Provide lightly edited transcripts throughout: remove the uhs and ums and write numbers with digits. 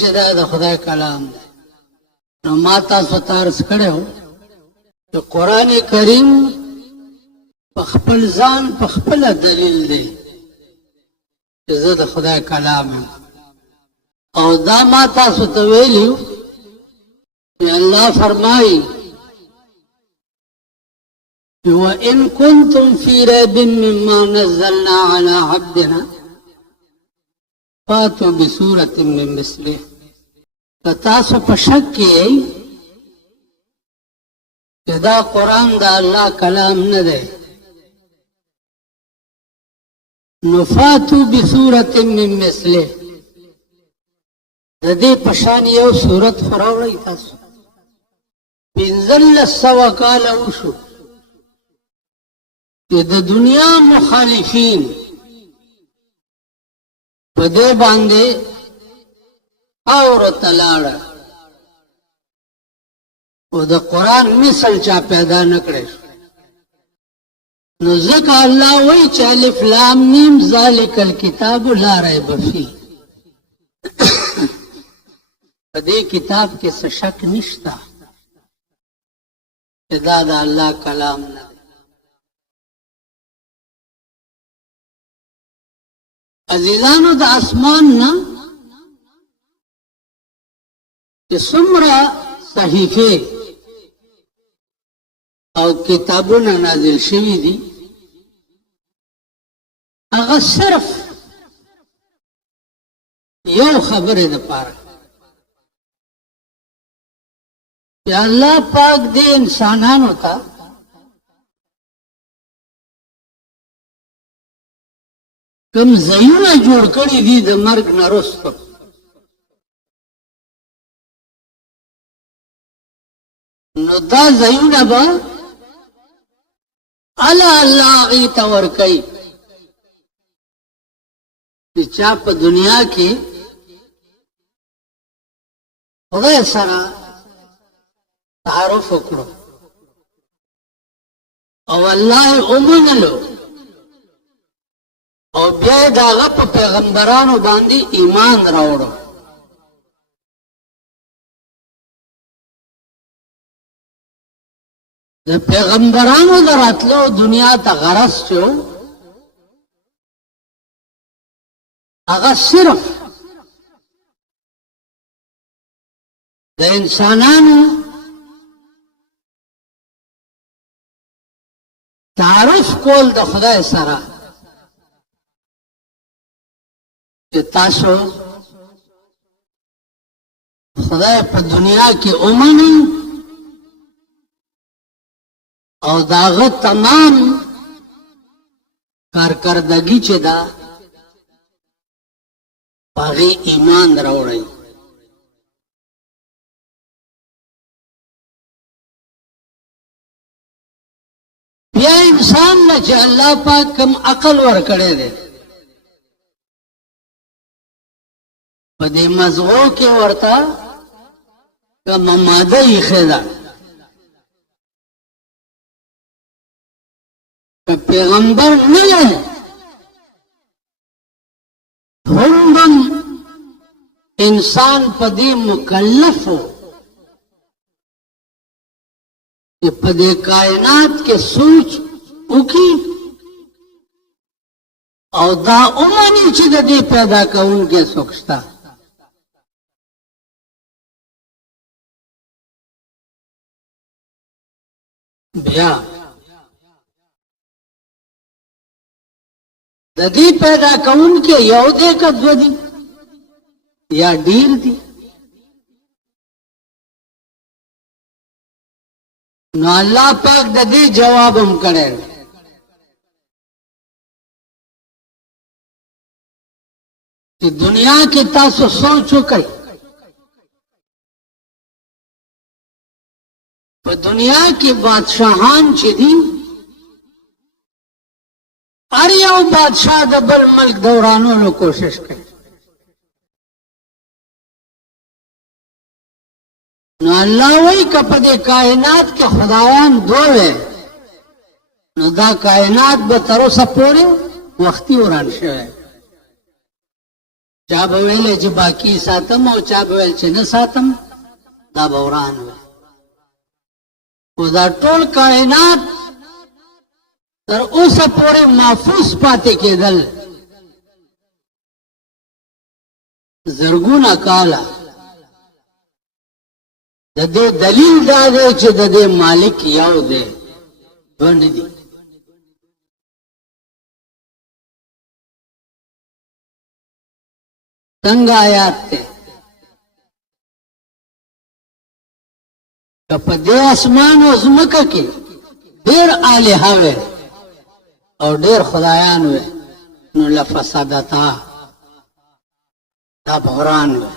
چې دا د خدای کلام دی. نو ما تاسو ته عرض کړی و چې قرآن کریم په خپل ځان په خپله دلیل دی چې زه د خدای کلام یم. او دا ما تاسو ته ویلي و چې الله فرمایي وَإِن كُنتُمْ فِي رَيْبٍ مِّمَّا نَزَّلْنَا عَلَىٰ عَبْدِنَا فَأْتُوا بِسُورَةٍ مِّن مِّثْلِهِ. که تاسو په شک کې یئ چې دا قرآن د الله کلام نه دی نو فَأْتُوا بِسُورَةٍ مِّن مِّثْلِهِ، د دې په شان یو سورت خو راوړئ. تاسو 1500 کاله وشو کہ د دنیا مخالفین په دې باندې اور تلاړه او د قرآن مثل چا پیدا نکړي. نو ځکه الله وایي چې الف لام میم ذالک الکتاب لا ریب فیه، په دې کتاب کې څه شک نشته چې دا د الله کلام نه. عزیزانو د اسمان نه چې څومره صحیفې او کتابونه نازل شوي دي هغه صرف یو خبره دپاره چې الله پاک دې انسانانو ته کم ځایونه جوړ کړي دي د مرګ نه وروسته نو دا ځایونه به الله هغې ته ورکوي چې چا په دنیا کې خدای سره تعارف وکړو او الله یې ومنلو او بیا د هغه په پیغمبرانو باندې ایمان راوړو. د پیغمبرانو د راتلو دنیا ته غرض چې و هغه صرف د انسانانو تعارف کول د خدای سره چې تاسو خدای په دنیا کې ومنئ او د هغه تمام کارکردګي چې ده په هغې ایمان راوړئ. بیا انسان له چې الله پاک کوم عقل ورکړی دی په دې مزغو کې ورته کومه ماده ایښې ده. که پیغمبر نه وای هم انسان په دې مکلف و چې په دې کائنات کې سوچ وکړي او دا ومني چې د دې پیدا کوونکی څوک شته. بیا د دې پیدا کوونکی یو دی که دوه دي یا ډیر دي؟ نو الله پاک د دې جواب هم کړی چې دنیا کې تاسو سوچ وکئ په دنیا کې بادشاہان چې دي هر یو بادشاہ د بل ملک دورانولو کوشش کوي. نو الله وایي که په دې کائنات کې خدایان دوه وي نو دا کائنات به تر اوسه پورې وختي وران شوی چا به ویلې چې باقي ساتم او چا به ویل چې نه ساتم دا به وران وي خو دا ټول کائنات تر اوسه پورې محفوظ پاتې کېدل زرګونه کاله د دې دلیل دا دی چې د دې مالک یو دی دوه نه دي څنګه آیات ته که په دې اسمان او ځمکه کې ډېر الها وي او ډېر خدایان وي نو لفسادتا دا بحران وي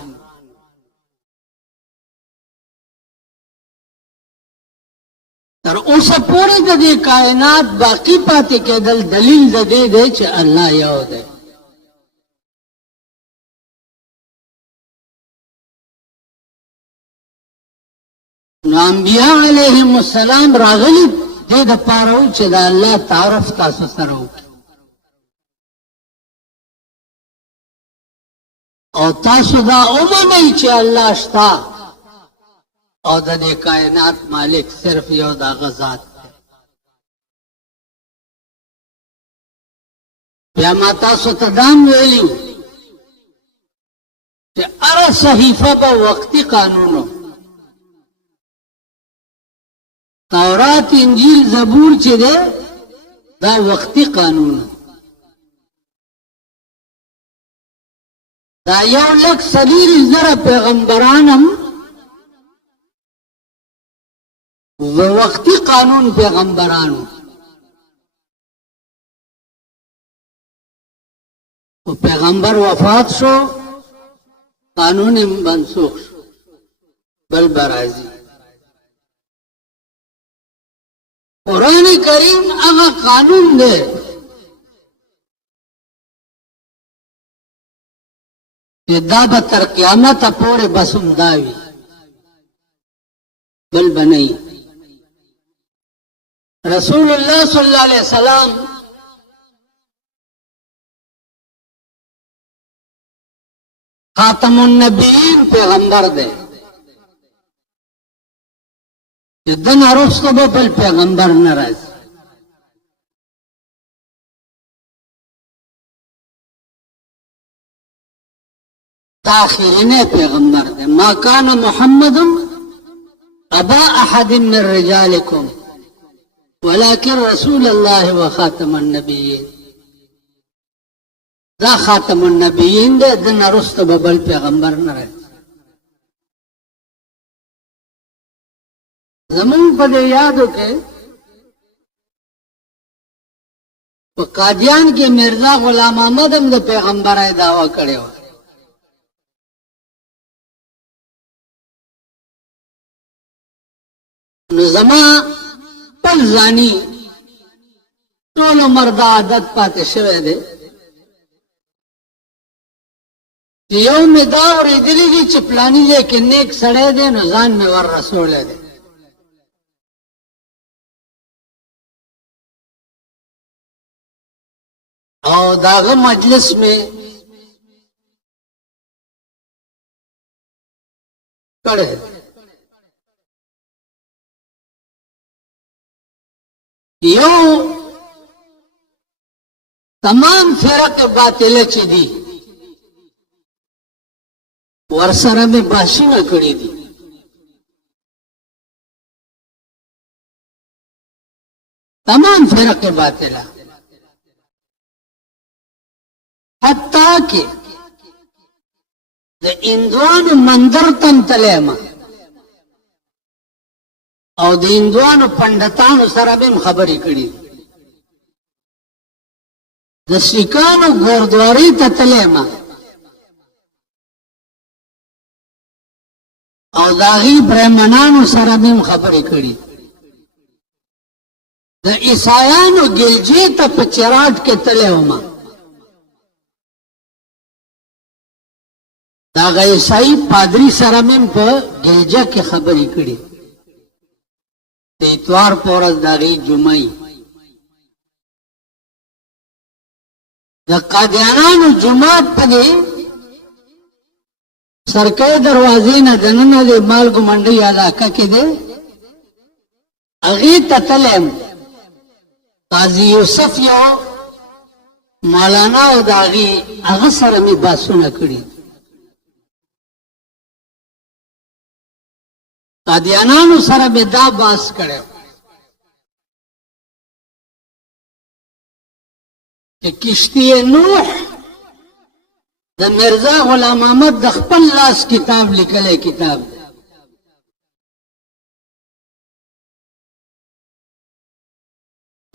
تر اوسه پورې د دې کائنات باقی پاتې کېدل دلیل د دې دی چې الله یو دی نو انبیاء علیهم السلام راغلي دې د پاره و چې د الله تعارف تاسو سره وکړي او تاسو دا ومنئ چې الله شته او د دې کائنات مالک صرف یو دغه ذات دی بیا ما تاسو ته دام ویلي چې هره صحیفه به وقتي قانونو تورات انجیل زبور چې ده دا وقتی قانون دا 1,40,000 پیغمبرانم و وقتی قانون پیغمبرانو و پیغمبر وفات شو قانون منسوخ شو بل برازی قرآن کریم هغه قانون دی چې دا به تر قیامته پورې بس همدا وي بل به نه وي رسول الله صلی الله علیه وسلم خاتم النبیین پیغمبر دی دن وروسته به بل پیغمبر نه راځي دا آخرینی پیغمبر دی ما کان محمد ابا احد من رجالکم ولكن رسول الله وخاتم النبیین دا خاتم النبیین دی دن وروسته به بل پیغمبر نه راځي زمون په دې یادو کې په قادیان کې مرزا غلام احمد هم د پیغمبرای دعوا کړې و نو زما پل ځاني ټول عمر دا عادت پاتې شوی دی چې یو مې دا اورېدلي دي چې پلاني ځای کې نیک سړی دی نو ځان مې ور رسولی دی او داغه مجلس میں کڑے یو تمام فرق باطله چی دی ورسره میں باشینه کړی دی تمام فرق باطله حتی کہ د اندوانو مندر تم تلیما او د اندوانو پندتانو سره به خبرې کړي د سیکانو ګوردواري ته تلیما او داغي برهمنانو سره به خبرې کړي د عیسایانو ګلجې ته په چراټ کې تلیما دا عیسائی پادری سره مم په ګلجه کې خبرې کړي د اتوار په ورځ دغه جمعې د قادیانانو جماعت په دې سرکۍ دروازې نه دننه د مالګو منډۍ علاقه کې دی هغې ته تلم قاضي یوسف یو مولانا او د هغه سره مې بحثونه کړي قادیانانو سره به دا بحث کړی چې کشتی نوح د مرزا غلام احمد د خپل لاس کتاب لیکلی کتاب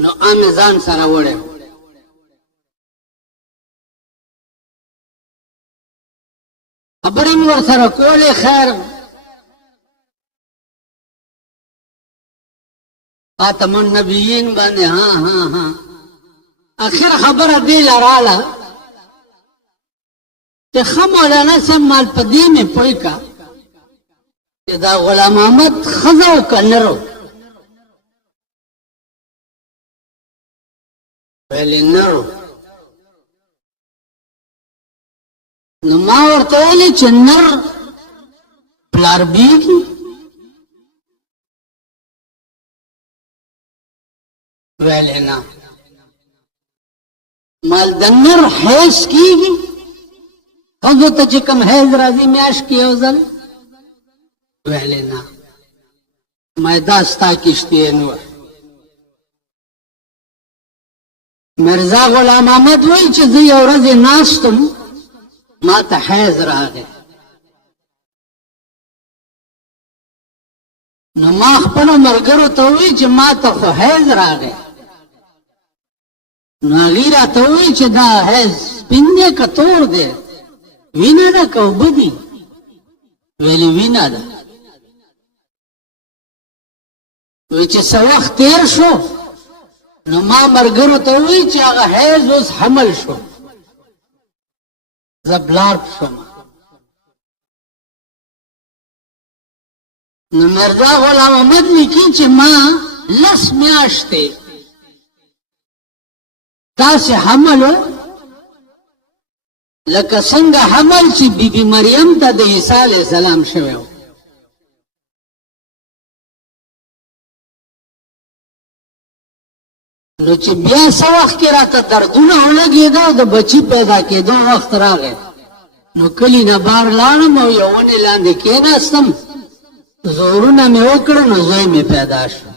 نو امې ځان سره وړی خبرې مې ورسره کولې خیر خاتم النبیین باندې ها ها ها اخر خبره دی لراله چې ښه مولانا صاحب مال په دې مې پوه کا چې دا غلام احمد ښځه او که نر ویلې نر نو ما ورته ویلې چې نر پلار بیږي ویلې نه مال د نر حیث کیږي ښځو ته چې کوم حیض راځي میاشت کې یو ځل ویلې نه ما دا ستا کشتي نوح مرزا غلام احمد وایي چې زه یو ورځ ناستم ما ته حیض راغی نو ما خپلو ملګرو ته وایي چې ما ته خو حیض راغی نو هغې راته وایي چې دا حیض سپین دی که تور دی وینه ده که اوبه دي ویلې وینه ده وایي چې څه وخت تېر شو نو ما ملګرو ته وایي چې هغه حیض اوس حمل شو زه بلارد شوم نو مرزا غلام احمد لیکي چې ما لس میاشتې داسې حمل و لکه څنګه حمل چې بیبي مریم ته د عیسی علیه السلام شوی و نو چې بیا څه وخت کې راته دردونه ولګېده او د بچي پیدا کېدو وخت راغی نو کلي نه بار لاړم او یو ونې لاندې کېناستم زورونه مې وکړه نو زوی مې پیدا شو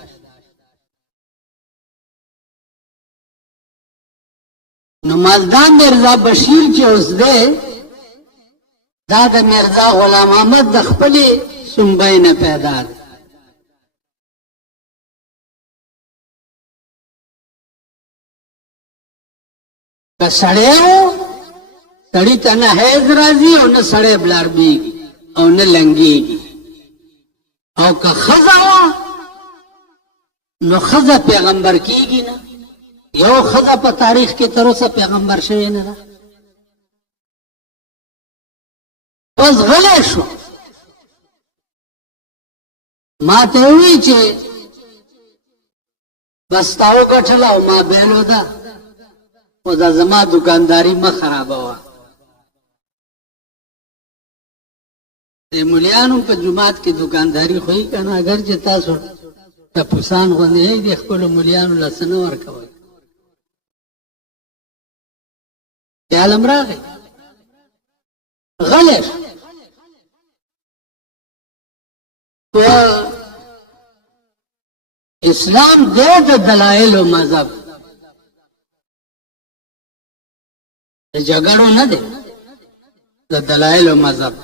نو مالدا مرزا بشیر چې اوس دی دا د مرزا غلام احمد د خپلې سنبۍ نه پیدا دی که سړی و سړي ته نه حیض راځي او نه سړی بلاربېږي او نه لنګېږي او که ښځه وه نو ښځه پیغمبر کېږي نه یو ښځه په تاریخ کې تر اوسه پیغمبر شوې نه ده بس غلی شو ما ته ووایي چې بس تا وګټله او ما بیلو ده خو دا زما دکانداري مه خرابوه د مولیانو په جومات کې دکانداري خوښي که نه اگر چې تاسو ټپوسان غوندې یې د خپلو مولیانو له څه نه ورکوئ خیال هم راغی غلی په اسلام دی د دلایلو مذهب د جګړو نه دی د دلایلو مذهب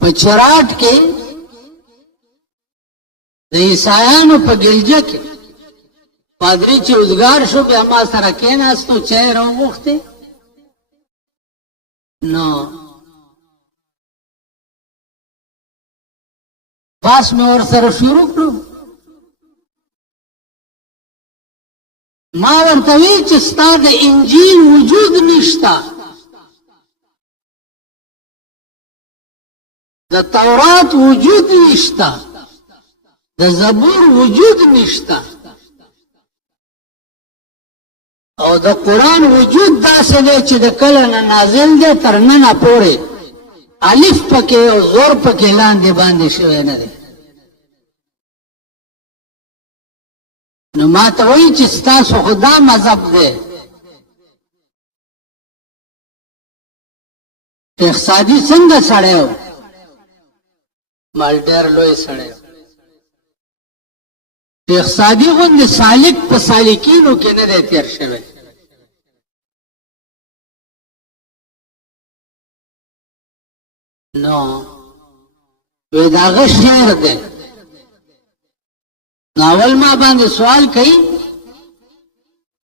په چراټ کې د عیسایانو په ګلجه کې پادری چې اوزګار شو بیا ما سره کېناستو چای راوغوښتې نو بس مې ورسره شروع کړو ما ورته وی چې ستا د انجیل وجود نشته د تورات وجود نشته د زبور وجود نشته او د قرآن وجود داسې دی چې د کله نه نازل دی تر ننه پورې الف پکې او زور پکې لاندې باندې شوی نه دی. نو ما ته وایي چې ستاسو خو دا مذهب دی. شیخ سادي څنګه سړی و؟ مال ډېر لوی سړی و. شیخ سادي غوندې سالک په سالکینو کې نه دی تېر شوی. نو وی د هغه شعر دی. نو اول ما باندې سوال کوي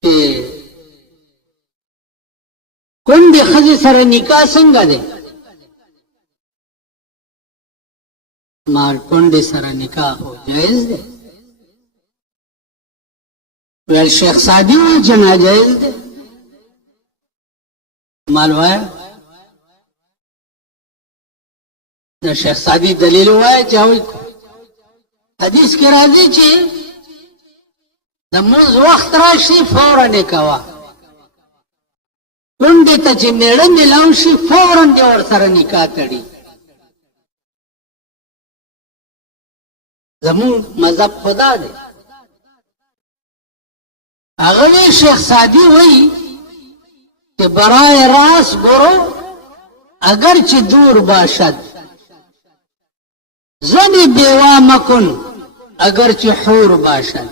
چې کونډې ښځې سره نکاح څنګه دی؟ ما کونډې سره نکاح خو جایز دی. ویل شیخ سادي وایي چې ناجایز دی. مال وایه د شیخ سادي دلیل وایه چې هغوی حدیث کې راځي چې د مونځ وخت راشي فورا یې کوه. کونډې ته چې میړه میلاو شي فورا دې ورسره نکاح تړي. زمونږ مذهب خدا دی. هغه وی شیخ سادي وایي کہ برائے راست برو اگرچہ دور باشد، زنی بیوہ مکن اگرچہ حور باشد.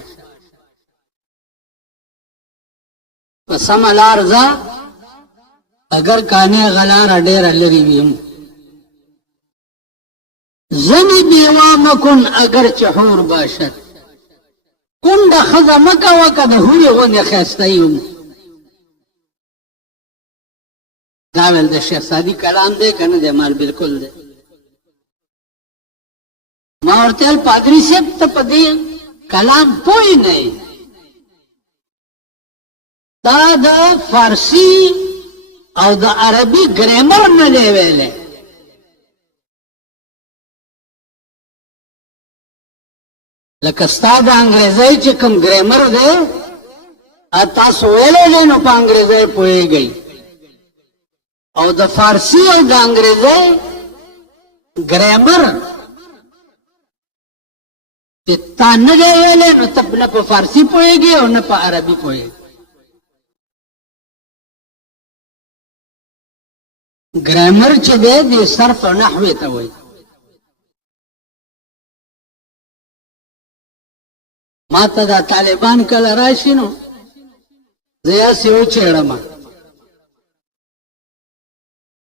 پسم الارضا اگر کانے غلار ڈیر لری ویم، زنی بیوہ مکن اگرچہ حور باشد. کند خزا مکا وکد ہوئی غنی خیستائیم. داول د شیخ سادي کلام دی کنه دی؟ مال بالکل دی. ما ورته پادری صاحب ته په دې کلام پوی نه، دا د فارسی او د عربي ګرامر نه دی ویلی. لکه ستا د انګریزۍ چې کوم ګرامر دی تاسو ویلی دی نو په انګریزۍ پوهېږئ، او د فارسی او د انګریزۍ ګرامر چې تا نه دی ویلی نو ته نه په فارسي پوهېږې او نه په عربي پوهېږې. ګرامر چې دی د صرف او نحوې ته وایي. ما ته دا طالبان کله راشي نو زه یاسې وچېړم.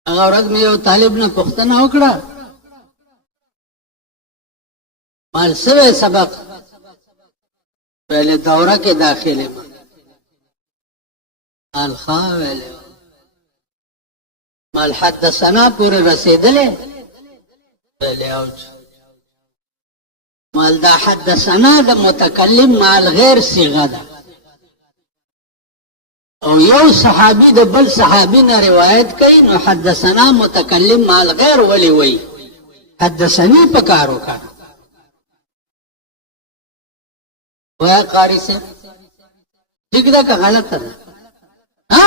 هغه ورځ مې یو طالب نه پوښتنه وکړه، مال څه سبق؟ ویلې دوره کې داخل یم. مال ښه ویلې، مال حدثنا پورې رسېدلې؟ ویلې اوج. مال دا حدثنا د متکلم مال غیر صیغه ده، او یو صحابی د بل صحابی نه روایت کوي نو حدثنا متکلم مال غیر ولی وی، حدثنی پکارو کا. وای قاری سے ٹھیک ده که غلط ده؟ ها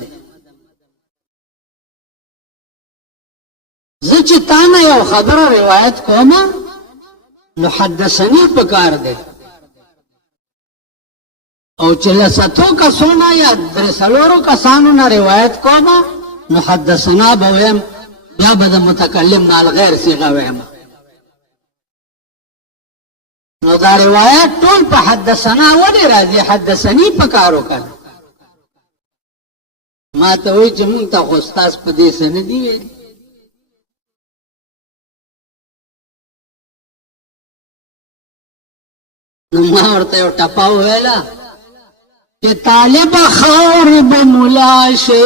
ده. زه چې تا نه یو خبره روایت کوم نو حدثنی پکار ده، او چې لساتو کسونه یا درسلورو کسانو نه روایت کوم نو حدثنا به ویم، بیا به د متکلم مال غیر صیغه ویم. نو دا روایت ټول په حدثنا ولې راځي؟ حدثني پکار وکړه. ما ته وایي چې مونږ ته خو استاذ په دې څه نه دي ویلي. نو ما ورته یو ټپه وویله کہ طالب خور بملا شے،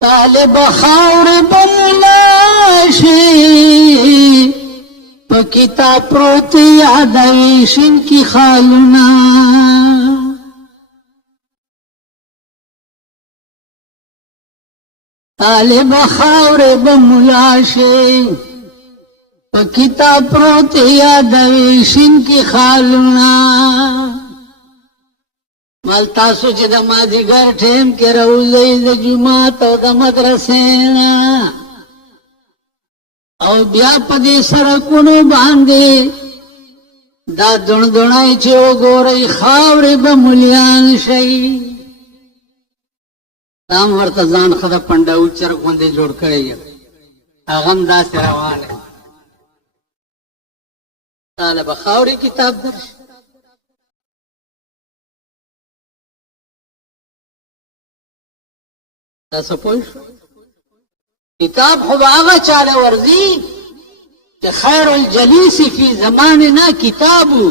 طالب خور بملا شے، پکتا پروت یادیشن کی خالنا. طالب خور بملا شے، په کتاب پروت یادوي شین کی خالونه مال تاسو چې د مازدیګر ټیم کې راوځئ د جومات او د مدرسې نه او بیا په دې سړکونو باندې دا دڼدڼای چې وګورئ خاورې به ملیان شي دا هم ورته ځان ښه د پنډاو چرګ غوندې جوړ کړی یم هغه هم داسې روان یم تاله به خاورې کتاب درشي تاسو پوه شو کتاب خو به هغه چاله ورځي چې خیر الجلیس فی زماننا کتابو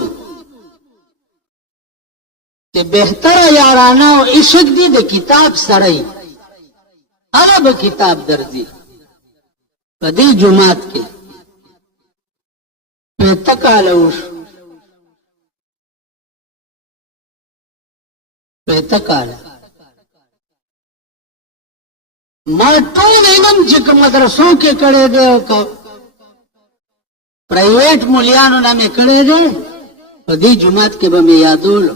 چې بهتره یارانه او عشق دی د کتاب سړی هغه به کتاب درځي په دې جومات کې پېته کاله وشو پېته کاله ما ټول علم چې کوم مدرسو کې کړی دی او پرایویټ مولیانو نه مې کړی دی په دې جومات کې به مې یادولو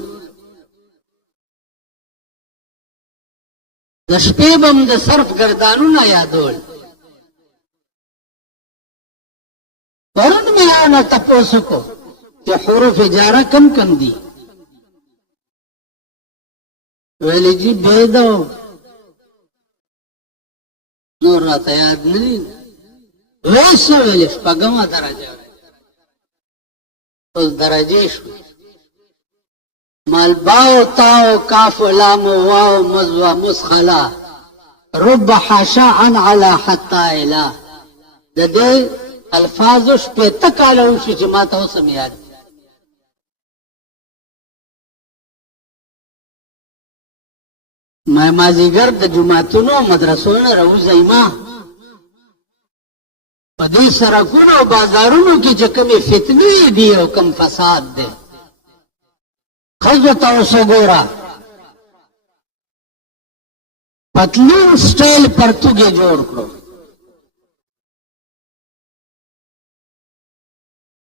د شپې به م د صرف ګردانونه یادول پرون مې یو نه تپوس وکړو چې حروف جاره کم کم دي ویلې جی بېده نور راته یاد نه دي اوس ویلې شپږمه درجه اوس درجې شوې مال باو تاو کاف لام واو مزوا مسخلا رب حاشا عن علا حتی اله د دې الفاظو شپېته کاله وشو چې ما ته اوس هم یاد ما مازدیګر د جوماتونو مدرسو نه راوځئ ما په دې سړکونو او بازارونو کې چې کومې فتنې دي او کوم فساد دی ښځو ته اوس وګوره پتلون سټایل پرتوګ یې جوړ کړو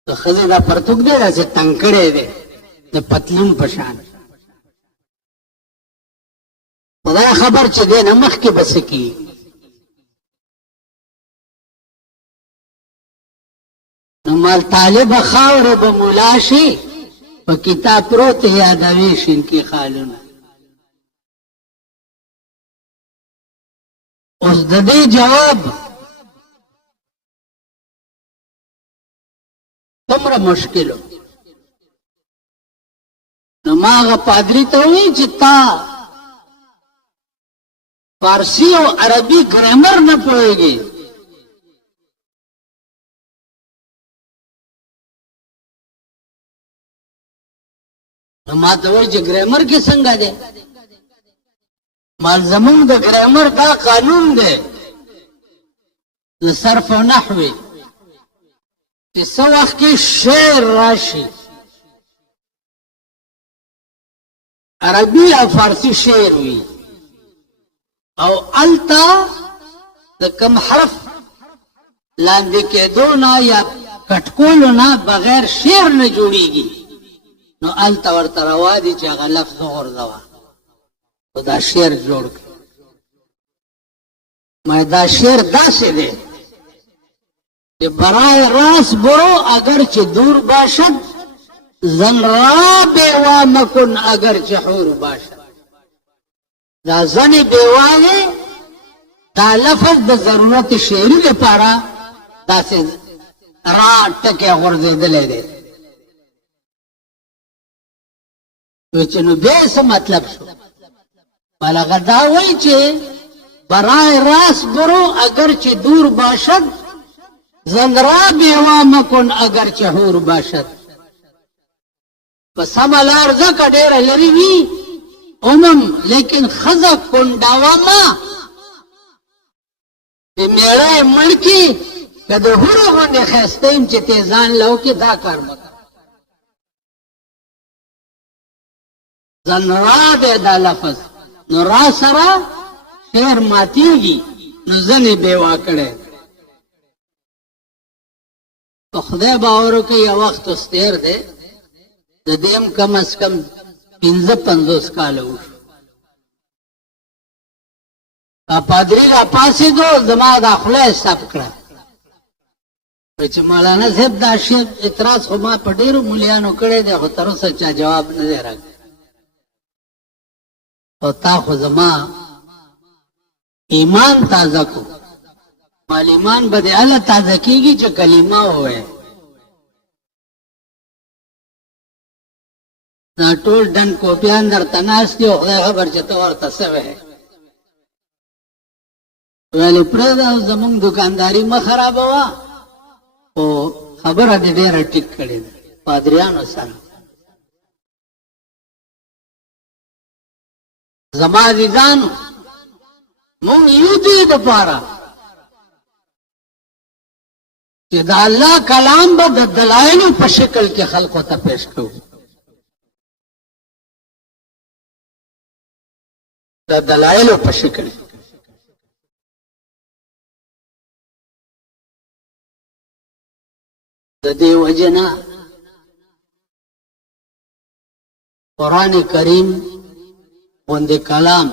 د ښځې دا پرتوګ دی داسې تنګ کړی دی د پتلون په شان خدای خبر چې دی نه مخکې به څه کېږي نو مال طالبه خاوره به ملا شي په کتاب پروت یادوي شین کې خالونه اوس د دې جواب څومره مشکل نو ما هغه پادري ته وویل چې تا فارسی او عربي ګرامر نه پوهېږي نو ما ته وایي چې ګرامر کې څنګه دی مال زمونږ د ګرامر دا قانون دی د صرف او نحوې چې څه وخت کې شعر راشي عربي او فارسي شعر وي او التا د کم حرف لاندې کېدو نه یا کټکولو نه بغیر شعر نه جوړیږي نو التا ورته روا دي چې هغه لفظ وغورځوه خو دا شعر جوړ کړه ما دا شعر داسې دی کہ برائے راست برو اگر چه دور باشد زن را بیوا مکن اگر چه حور باشد دا زن بیوا ہے دا لفظ دا ضرورت شعری لپاره دا سے را ٹکے غرزے دلے دے تو چنو بیس مطلب شو بلغ داوی چه برائے راست برو اگر چه دور باشد زندرا بیوا مکن اگر چهور باشد پس هم لارزه که دیر لری وی لیکن خزا کنڈاوا ما دی میڑای ملکی که ده هورو غنده خستیم چه تیزان لو که دا کار مکن زنرا ده دا لفظ نو را سرا شیر ماتیگی نو زن بیوا کڑے په خدای باور وکړئ یو وخت اوس تېر دی د دې هم کم از کم 55 کاله وشو پادري را پاسېدو زما دا خوله یې سپ کړه چې مولانا صاحب دا شی اعتراض خو ما په ډېرو مولیانو کړی دی خو تر اوسه چا جواب نه دی راکړی او تا خو زما ایمان تازه کو مال ایمان به دې هله تازه کېږي چې کلمه ووایې دا ټول ډن کوپیان درته ناست دي او خدای خبر چې ته ورته څه وایې ویلې پرېږده زمونږ دوکانداري مه خرابوه خو خبره دې ډېره ټیک کړې ده پادریانو سره زما عزیزانو مونږ یو دې دپاره چې د الله کلام به د دلایلو په شکل کې خلقو ته پیش کوو د دلایلو په شکل د دې وجه نه قرآن کریم غوندې کلام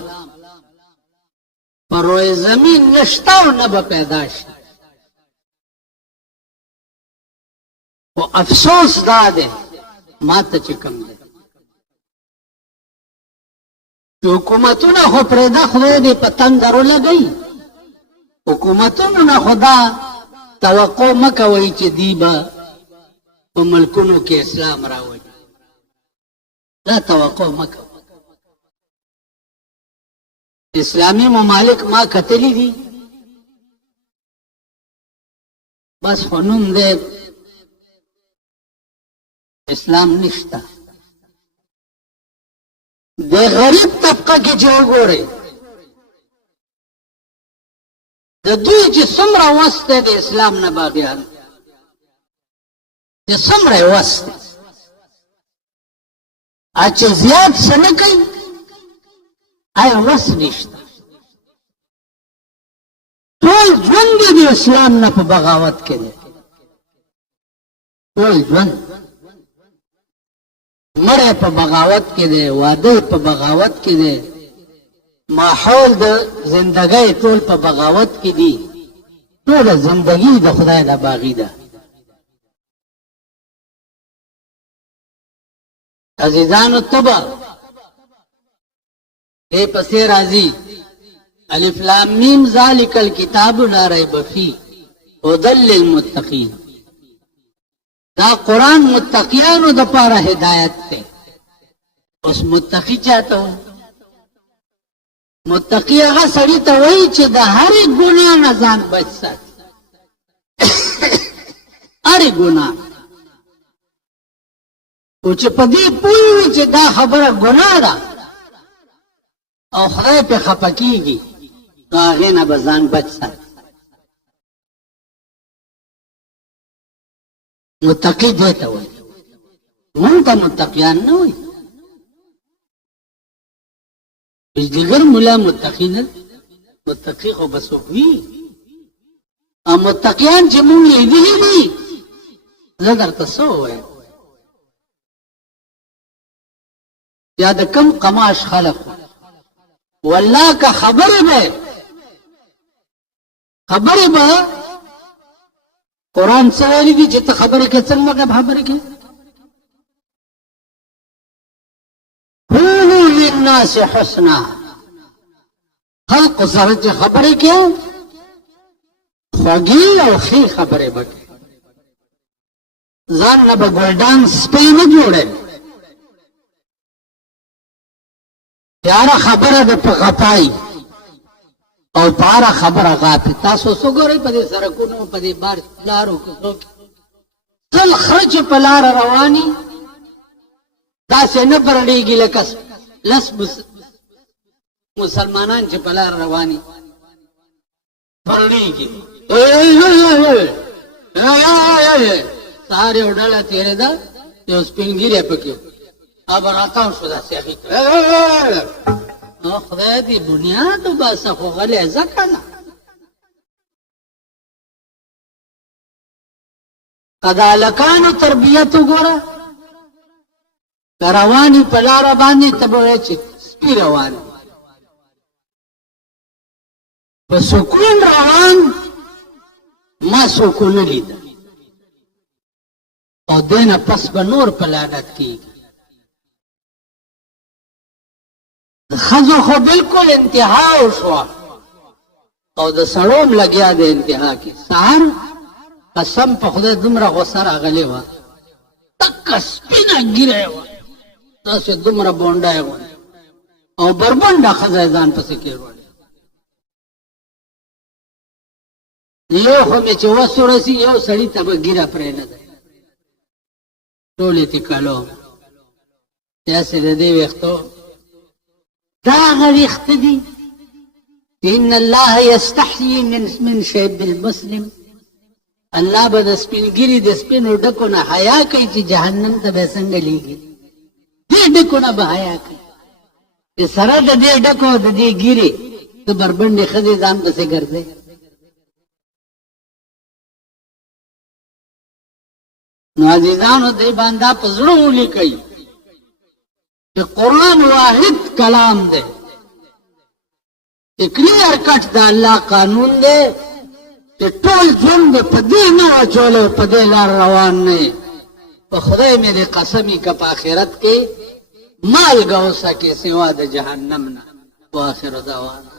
پر روی زمین نشته او نه به پیدا شي خو افسوس دا دی ما ته چې کوم دی چې حکومتونه خو پرېږده خدای دې په تندر ولګوي حکومتونو نه خو دا توقع مه کوئ چې دی به په ملکونو کې اسلام راولي دا توقع مه کوئ اسلامي ممالک ما کتلی دي بس خو نوم دی اسلام نشته د غریب طبقه کې چې وګورئ د دوی چې څومره وس دی د اسلام نه باغیان چې څومره یې وس دی چې زیات څه نه کوي آیا وس نشته ټول ژوند دی د اسلام نه په بغاوت کې دی ټول ژوند مړی په بغاوت کې دی واده په بغاوت کې دی ماحول د زندګۍ ټول په بغاوت کې دي ټوله زندګي د خدای نه باغی ده عزیزانو تبا دې پسې راځي الف لام میم ذالک الکتاب لا ریب فیه هدی للمتقین دا قرآن متقیانو د پاره هدایت ته اوس متقی چاته متقی هغه سړی ته وایي چې د هرې ګناه نه ځان بچ ساتي هرې ګناه او چې په دې پوه وي چې دا خبره ګناه ده او خدای پې خفه کېږي نو هغې نه به ځان بچ ساتي متقی دې ته وایي مونږ ته متقیان نه وایي بجدګر ملا متقی نه متقی خو به څوک وي او متقیان چې مونږ لیدلي دي زه درته څه ووایم یا د کم قماش خلق والله که خبرې به قرآن څه ویلي دي چې ته خبرې کې څنګه مطلب خبرې کې قولوا للناس حسنا خلق سره چې خبرې کې خوږې او ښې خبرې به کې ځان نه به ګلډان سپی نه جوړوي تیاره خبره د په غپای او پاره خبره غاپي تاسو څو ګورئ په دې سړکونو په دې بار لارو کوڅو کې تل خرج په لار رواني داسې نه پرړېږي لکه لس مسلمانان چې په لار رواني پرړېږي سهار یو ډله تېرېده یو سپین ږیری پکې اب راتاو شو داسې هغې خدای دې بنیاد وباسه خو غلی ځه که نه کدالکانو تربیت وګوره رواني په لاره باندې ته به وایې چې سپي روان په سکون روان ما سکون نه لیده او دینه پس به نور په لعنت کېږي د ښځو خو بلکل انتها وشوه او د سړوم لګیا د انتها کې سهار قسم په خدای دومره غوسه راغلې وه تکه سپینه ږیره یې وه داسې دومره بونډه یې غوندې او بربنډه ښځه یې ځان پسې کېږولې یو خو مې چې وس ورسي یو سړي ته به ږیره پرې نه ده ټول یې تکلو داسې د دې ویښتو دا هغه ویښته دي ان الله یستحیي من شیب المسلم الله به د سپینګیري د سپینو ډکو نه حیا کوي چې جهنم ته به څنګه لیږي دې ډکو نه به حیا کوي چې سره د دې ډکو د دې ګیرې د بربنډې ښځې ځان پسې ګرځې نو عزیزانو دې باندې په زړه ولیکئ چې قرآن واحد کلام دی چې کلیر کټ د الله قانون دی چې ټول ژوند په دې نه اچولی په دې لار روان نه په خدای مې دې قسمي که په آخرت کې مالګه وسکې سوا د جهنم نه واخر دعوانا